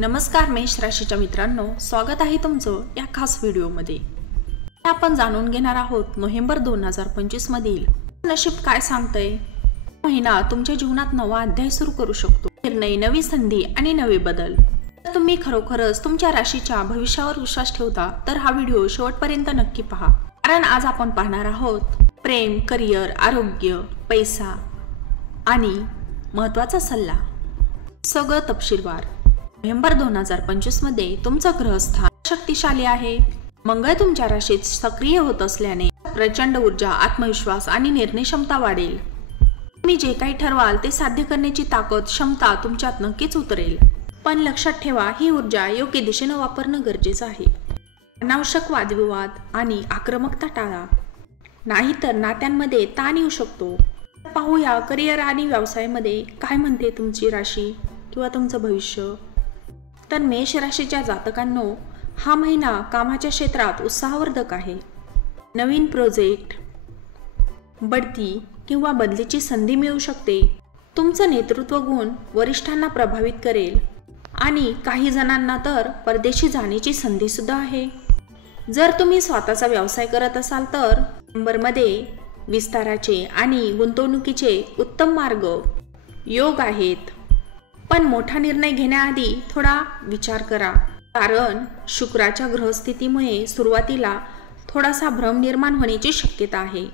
नमस्कार मेष राशीच्या मित्रांनो, स्वागत आहे तुमचं या खास व्हिडिओमध्ये। आपण जाणून घेणार आहोत नोव्हेंबर 2025 मधील नशीब काय सांगतंय। महिना तुमच्या जीवनात नवा अध्याय सुरू करू शकतो। निर्णय, नवी संधी आणि नवे बदल। जर तुम्ही खरोखरच तुमच्या राशीच्या भविष्यावर विश्वास ठेवता तर हा व्हिडिओ शेवटपर्यंत नक्की पहा, कारण आज आपण पाहणार आहोत प्रेम, करिअर, आरोग्य, पैसा आणि महत्त्वाचा सल्ला, सगळं तपशीलवार। नोव्हेंबर 2025 मध्ये तुमचं ग्रहस्थान शक्तिशाली आहे। मंगळ तुमच्या राशीत सक्रिय होत असल्याने प्रचंड ऊर्जा, आत्मविश्वास आणि निर्णय क्षमता वाढेल। तुम्ही जे काही ठरवाल ते साध्य करण्याची ताकद, क्षमता तुमच्यात नक्कीच उतरेल। पण लक्षात ठेवा, ही ऊर्जा योग्य दिशेने वापरणं गरजेचं आहे। अनावश्यक वादविवाद आणि आक्रमकता टाळा, नाहीतर नात्यांमध्ये ताण येऊ शकतो। पाहूया करिअर आणि व्यवसायामध्ये काय म्हणते तुमची राशी किंवा तुमचं भविष्य। तर मेष राशीच्या जातकांनो, हा महिना कामाच्या क्षेत्रात उत्साहवर्धक आहे। नवीन प्रोजेक्ट, बढती किंवा बदलीची संधी मिळू शकते। तुमचं नेतृत्व गुण वरिष्ठांना प्रभावित करेल आणि काही जणांना तर परदेशी जाण्याची संधी सुद्धा आहे। जर तुम्ही स्वतःचा व्यवसाय करत असाल तर नोव्हेंबरमध्ये विस्ताराचे आणि गुंतवणुकीचे उत्तम मार्ग योग आहेत। पण मोठा निर्णय घेण्याआधी थोडा विचार करा, कारण शुक्राच्या ग्रहस्थितीमुळे सुरुवातीला थोडासा भ्रम निर्माण होण्याची शक्यता आहे।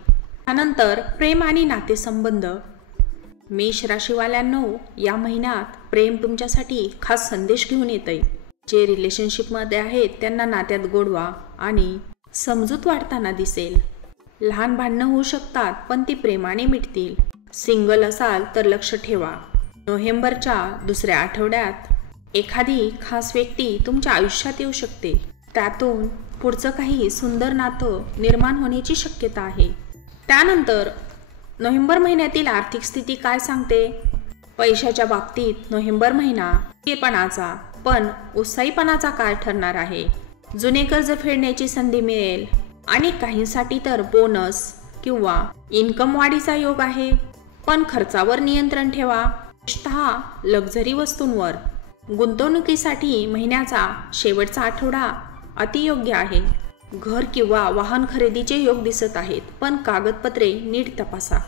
त्यानंतर प्रेम आणि नातेसंबंध। मेष राशीवाल्यांनो, या महिन्यात प्रेम तुमच्यासाठी खास संदेश घेऊन येतंय। जे रिलेशनशिपमध्ये आहेत त्यांना नात्यात गोडवा आणि समजूत वाढताना दिसेल। लहान भांडणं होऊ शकतात, पण ती प्रेमाने मिटतील। सिंगल असाल तर लक्ष ठेवा, नोव्हेंबरच्या दुसऱ्या आठवड्यात एखादी खास व्यक्ती तुमच्या आयुष्यात येऊ शकते। त्यातून पुढचं काही सुंदर नातं निर्माण होण्याची शक्यता आहे। त्यानंतर नोव्हेंबर महिन्यातील आर्थिक स्थिती काय सांगते। पैशाच्या बाबतीत नोव्हेंबर महिना स्थिरपणाचा पण उत्साहीपणाचा काळ ठरणार आहे। जुने कर्ज फेडण्याची संधी मिळेल आणि काहींसाठी तर बोनस किंवा इन्कम वाढीचा योग आहे। पण खर्चावर नियंत्रण ठेवा, विशेषतः लक्झरी वस्तूंवर। गुंतवणुकीसाठी महिन्याचा शेवटचा आठवडा अतियोग्य आहे। घर किंवा वाहन खरेदीचे योग दिसत आहेत, पण कागदपत्रे नीट तपासा।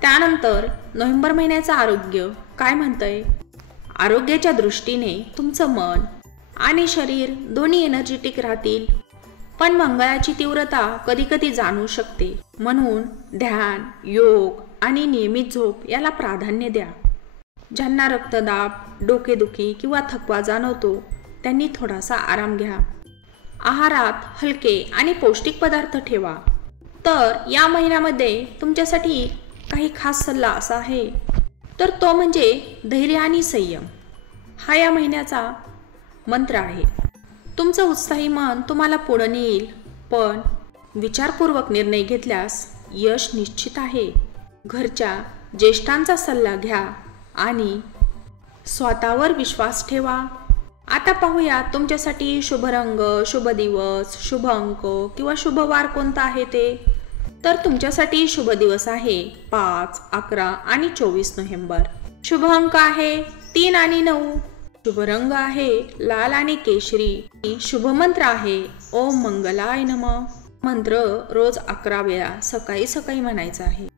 त्यानंतर नोव्हेंबर महिन्याचं आरोग्य काय म्हणतंय। आरोग्याच्या दृष्टीने तुमचं मन आणि शरीर दोन्ही एनर्जेटिक राहतील, पण मंगळाची तीव्रता कधीकधी जाणवू शकते। म्हणून ध्यान, योग आणि नियमित झोप याला प्राधान्य द्या। ज्यांना रक्तदाब, डोकेदुखी किंवा थकवा जाणवतो त्यांनी थोडासा आराम घ्या। आहारात हलके आणि पौष्टिक पदार्थ ठेवा। तर या महिन्यामध्ये तुमच्यासाठी काही खास सल्ला असा आहे, तर तो म्हणजे धैर्य आणि संयम हा या महिन्याचा मंत्र आहे। तुमचं उत्साही मन तुम्हाला पुढे नेईल, पण विचारपूर्वक निर्णय घेतल्यास यश निश्चित आहे। घरच्या ज्येष्ठांचा सल्ला घ्या आणि स्वतःवर विश्वास ठेवा। आता पाहूया तुमच्यासाठी शुभ रंग, शुभ दिवस, शुभ अंक किंवा शुभ वार कोणता आहे ते। तर तुमच्यासाठी शुभ दिवस आहे 5, 11 आणि 24 नोव्हेंबर। शुभ अंक आहे 3 आणि 9। शुभ रंग आहे लाल आणि केशरी। शुभ मंत्र आहे ओम मंगलाय नमः। मंत्र रोज 11 वेळा सकाळी सकाळी म्हणायचा आहे।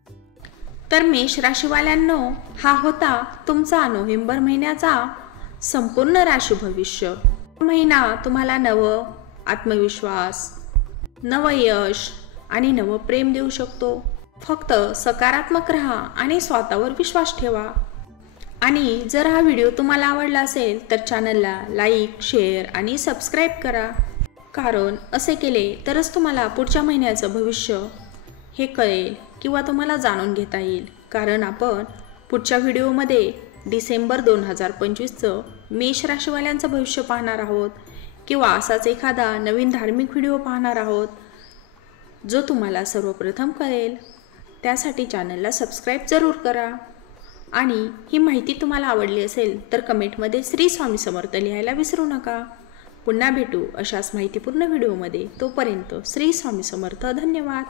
तर मेष राशीवाल्यांनो, हा होता तुमचा नोव्हेंबर महिन्याचा संपूर्ण राशी भविष्य। महिना तुम्हाला नवं आत्मविश्वास, नवं यश आणि नवं प्रेम देऊ शकतो। फक्त सकारात्मक राहा आणि स्वतःवर विश्वास ठेवा। आणि जर हा व्हिडिओ तुम्हाला आवडला असेल तर चॅनलला लाईक, शेअर आणि सबस्क्राईब करा, कारण असे केले तरच तुम्हाला पुढच्या महिन्याचं भविष्य हे कळेल किंवा तुम्हाला जाणून घेता येईल। कारण आपण पुढच्या व्हिडिओमध्ये डिसेंबर 2025चं मेष राशीवाल्यांचं भविष्य पाहणार आहोत किंवा असाच एखादा नवीन धार्मिक व्हिडिओ पाहणार आहोत, जो तुम्हाला सर्वप्रथम कळेल। त्यासाठी चॅनलला सबस्क्राईब जरूर करा। आणि ही माहिती तुम्हाला आवडली असेल तर कमेंटमध्ये श्री स्वामी समर्थ लिहायला विसरू नका। पुन्हा भेटू अशाच माहितीपूर्ण व्हिडिओमध्ये। तोपर्यंत श्री स्वामी समर्थ। धन्यवाद।